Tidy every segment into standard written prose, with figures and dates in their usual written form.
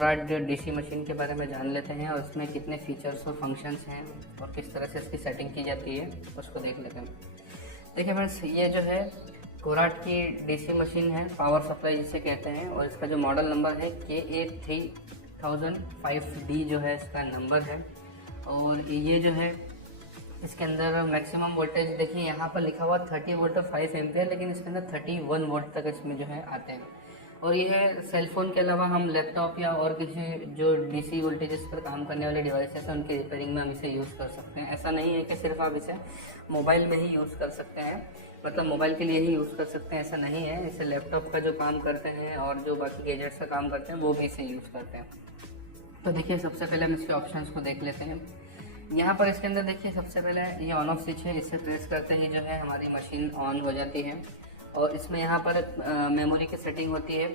आज DC machine के बारे में जान लेते हैं और उसमें कितने फीचर्स और फंक्शंस हैं और किस तरह से इसकी सेटिंग की जाती है उसको देख लेते हैं। देखिए फ्रेंड्स, ये जो है कोराट की डीसी मशीन है, पावर सप्लाई जिसे कहते हैं, और इसका जो मॉडल नंबर है KA3005D जो है इसका नंबर है। और ये जो है इसके अंदर मैक्सिमम वोल्टेज देखिए यहाँ पर लिखा हुआ 30 वोल्ट और 5 एम्पियर, लेकिन इसके अंदर 31 वोल्ट तक इसमें जो है आते हैं। और ये सेल फोन के अलावा हम लैपटॉप या और किसी जो डीसी वोल्टेजेस पर काम करने वाले डिवाइसेस हैं उनके रिपेयरिंग में हम इसे यूज़ कर सकते हैं। ऐसा नहीं है कि सिर्फ आप इसे मोबाइल में ही यूज़ कर सकते हैं, मतलब मोबाइल के लिए ही यूज़ कर सकते हैं, ऐसा नहीं है। इसे लैपटॉप का जो काम करते हैं और जो बाकी गैजेट्स का काम करते हैं वो भी इसे यूज़ करते हैं। तो देखिए सबसे पहले हम इसके ऑप्शंस को देख लेते हैं। यहाँ पर इसके अंदर देखिए सबसे पहले ये ऑन ऑफ स्विच है, इससे प्रेस करते ही जो है हमारी मशीन ऑन हो जाती है। और इसमें यहाँ पर मेमोरी की सेटिंग होती है,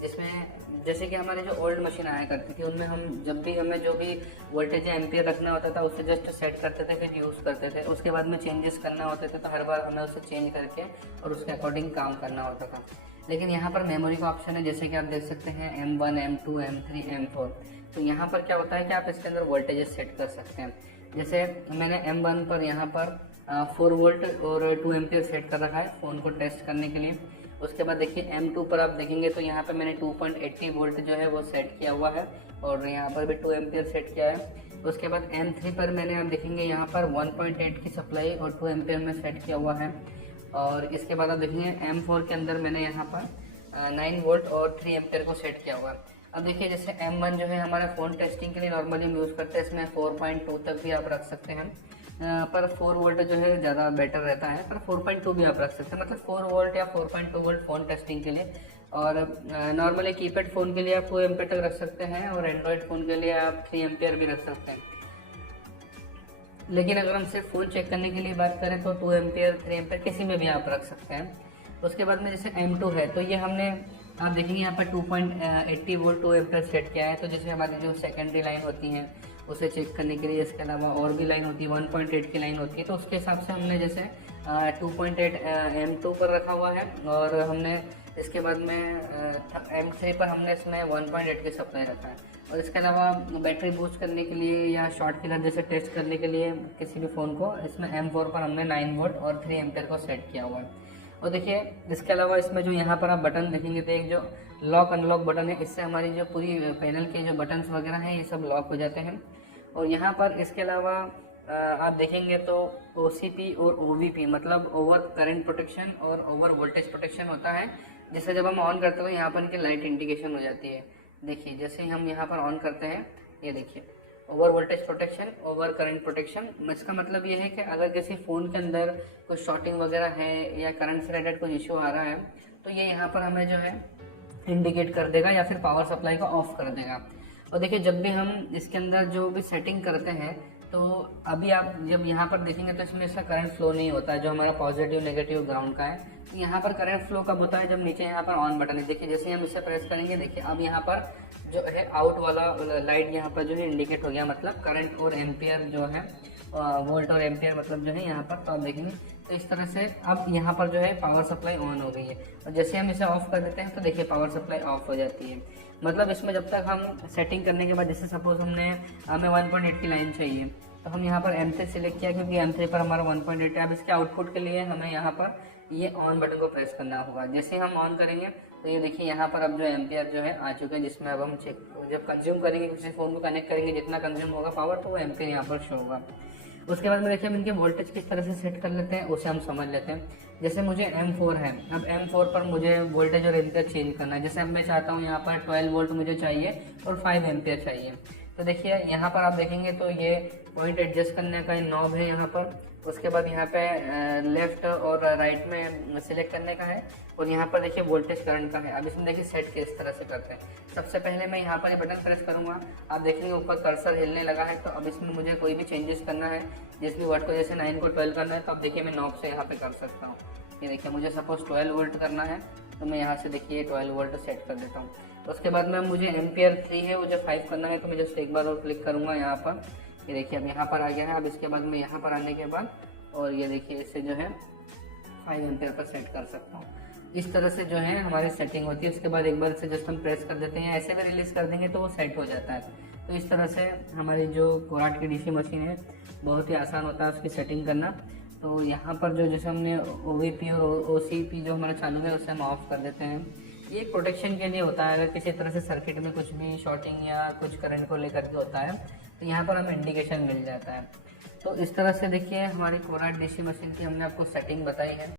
जिसमें जैसे कि हमारी जो ओल्ड मशीन आया करती थी उनमें हम जब भी हमें जो भी वोल्टेज या एम्पियर रखना होता था उसे जस्ट सेट करते थे, फिर यूज़ करते थे। उसके बाद में चेंजेस करना होते थे तो हर बार हमें उसे चेंज करके और उसके अकॉर्डिंग काम करना होता था। लेकिन यहाँ पर मेमोरी का ऑप्शन है, जैसे कि आप देख सकते हैं M1, M2, M3, M4। तो यहाँ पर क्या होता है कि आप इसके अंदर वोल्टेजेस सेट कर सकते हैं। जैसे मैंने M1 पर यहाँ पर 4 वोल्ट और 2 एम्पियर सेट कर रखा है फ़ोन को टेस्ट करने के लिए। उसके बाद देखिए M2 पर आप देखेंगे तो यहाँ पर मैंने 2.80 वोल्ट जो है वो सेट किया हुआ है और यहाँ पर भी 2 एम्पियर सेट किया है। उसके बाद M3 पर मैंने आप देखेंगे यहाँ पर 1.8 की सप्लाई और 2 एम्पियर में सेट किया हुआ है। और इसके बाद आप देखेंगे M4 के अंदर मैंने यहाँ पर 9 वोल्ट और 3 एम्पियर को सेट किया हुआ है। अब देखिए जैसे M1 जो है हमारा फ़ोन टेस्टिंग के लिए नॉर्मली हम यूज़ करते हैं, इसमें 4.2 तक भी आप रख सकते हैं, पर 4 वोल्ट जो है ज़्यादा बेटर रहता है, पर 4.2 भी आप रख सकते हैं, मतलब 4 वोल्ट या 4.2 वोल्ट फ़ोन टेस्टिंग के लिए। और नॉर्मली कीपैड फ़ोन के लिए आप 2 एम्पियर तक रख सकते हैं और एंड्रॉयड फ़ोन के लिए आप 3 एम्पियर भी रख सकते हैं। लेकिन अगर हम सिर्फ फ़ोन चेक करने के लिए बात करें तो 2 एम्पियर 3 एम्पियर किसी में भी आप रख सकते हैं। उसके बाद में जैसे M2 है तो ये हमने आप देखेंगे यहाँ पर 2.80 वोल्ट 2 एम्पियर सेट किया है। तो जैसे हमारी जो सेकेंडरी लाइन होती है उसे चेक करने के लिए, इसके अलावा और भी लाइन होती है, 1.8 की लाइन होती है, तो उसके हिसाब से हमने जैसे 2.8 M2 पर रखा हुआ है। और हमने इसके बाद में M3 पर हमने इसमें 1.8 की सप्लाई रखा है। और इसके अलावा बैटरी बूस्ट करने के लिए या शॉर्ट किलर जैसे टेस्ट करने के लिए किसी भी फ़ोन को, इसमें M4 पर हमने 9 वोल्ट और 3 एम्पियर को सेट किया हुआ है। और देखिए इसके अलावा इसमें जो यहाँ पर आप बटन देखेंगे तो एक जो लॉक अनलॉक बटन है, इससे हमारी जो पूरी पैनल के जो बटन्स वगैरह हैं ये सब लॉक हो जाते हैं। और यहाँ पर इसके अलावा आप देखेंगे तो OCP और OVP मतलब ओवर करंट प्रोटेक्शन और ओवर वोल्टेज प्रोटेक्शन होता है, जिससे जब हम ऑन करते हैं यहाँ पर इनकी लाइट इंडिकेशन हो जाती है। देखिए जैसे ही हम यहाँ पर ऑन करते हैं ये देखिए over voltage protection, over current protection. इसका मतलब ये है कि अगर किसी फ़ोन के अंदर कुछ शॉर्टिंग वगैरह है या करंट से रिलेटेड कुछ इशू आ रहा है तो ये यहाँ पर हमें जो है इंडिकेट कर देगा या फिर पावर सप्लाई को ऑफ कर देगा। और देखिए जब भी हम इसके अंदर जो भी सेटिंग करते हैं तो अभी आप जब यहाँ पर देखेंगे तो इसमें इसका करंट फ्लो नहीं होता है, जो हमारा पॉजिटिव नेगेटिव ग्राउंड का है। तो यहाँ पर करंट फ्लो कब होता है, जब नीचे यहाँ पर ऑन बटन है। देखिए जैसे हम इसे प्रेस करेंगे, देखिए अब यहाँ पर जो है आउट वाला लाइट यहाँ पर जो है इंडिकेट हो गया, मतलब करंट और एम्पियर जो है वोल्ट और एम्पियर मतलब जो है यहाँ पर। तो आप देखेंगे तो इस तरह से अब यहाँ पर जो है पावर सप्लाई ऑन हो गई है। और जैसे हम इसे ऑफ कर देते हैं तो देखिए पावर सप्लाई ऑफ हो जाती है। मतलब इसमें जब तक हम सेटिंग करने के बाद, जैसे सपोज हमें 1.8 की लाइन चाहिए तो हम यहाँ पर M3 सिलेक्ट किया क्योंकि M3 पर हमारा 1.8 है। अब इसके आउटपुट के लिए हमें यहाँ पर ये ऑन बटन को प्रेस करना होगा। जैसे हम ऑन करेंगे तो ये देखिए यहाँ पर अब जो एम्पियर जो है आ चुके हैं, जिसमें अब हम चेक जब कंज्यूम करेंगे, किसी फ़ोन को कनेक्ट करेंगे, जितना कंज्यूम होगा पावर तो वो एम्पियर यहाँ पर शो होगा। उसके बाद में देखिए हम इनके वोल्टेज किस तरह से सेट कर लेते हैं उसे हम समझ लेते हैं। जैसे मुझे M4 है, अब M4 पर मुझे वोल्टेज और एम्पियर चेंज करना है। जैसे अब मैं चाहता हूँ यहाँ पर 12 वोल्ट मुझे चाहिए और 5 एम्पियर चाहिए। तो देखिए यहाँ पर आप देखेंगे तो ये पॉइंट एडजस्ट करने का नॉब है यहाँ पर। उसके बाद यहाँ पे लेफ्ट और राइट में सिलेक्ट करने का है और यहाँ पर देखिए वोल्टेज करंट का है। अब इसमें देखिए सेट किस तरह से करते हैं। सबसे पहले मैं यहाँ पर ये बटन प्रेस करूँगा, आप देखेंगे ऊपर कर्सर हिलने लगा है। तो अब इसमें मुझे कोई भी चेंजेस करना है, जिस भी वर्ड को, जैसे 9 को 12 करना है तो अब देखिए मैं नॉब से यहाँ पे कर सकता हूँ। ये देखिए मुझे सपोज 12 वोल्ट करना है तो मैं यहाँ से देखिए 12 वोल्ट सेट कर देता हूँ। उसके बाद में मुझे एम्पियर 3 है, मुझे 5 करना है तो मैं जस्ट एक बार और क्लिक करूँगा यहाँ पर। ये देखिए अब यहाँ पर आ गया है। अब इसके बाद में यहाँ पर आने के बाद और ये देखिए इससे जो है 5 एम्पियर पर सेट कर सकता हूँ। इस तरह से जो है हमारी सेटिंग होती है। उसके बाद एक बार इसे जस्ट हम प्रेस कर देते हैं, ऐसे में रिलीज कर देंगे तो वो सेट हो जाता है। तो इस तरह से हमारी जो कोराट की डीसी मशीन है बहुत ही आसान होता है उसकी सेटिंग करना। तो यहाँ पर जो जैसे हमने OVP और OCP जो हमारा चालू है उसे हम ऑफ कर देते हैं। ये प्रोटेक्शन के लिए होता है, अगर किसी तरह से सर्किट में कुछ भी शॉर्टिंग या कुछ करंट को लेकर के होता है तो यहाँ पर हमें इंडिकेशन मिल जाता है। तो इस तरह से देखिए हमारी कोराट डीसी मशीन की हमने आपको सेटिंग बताई है।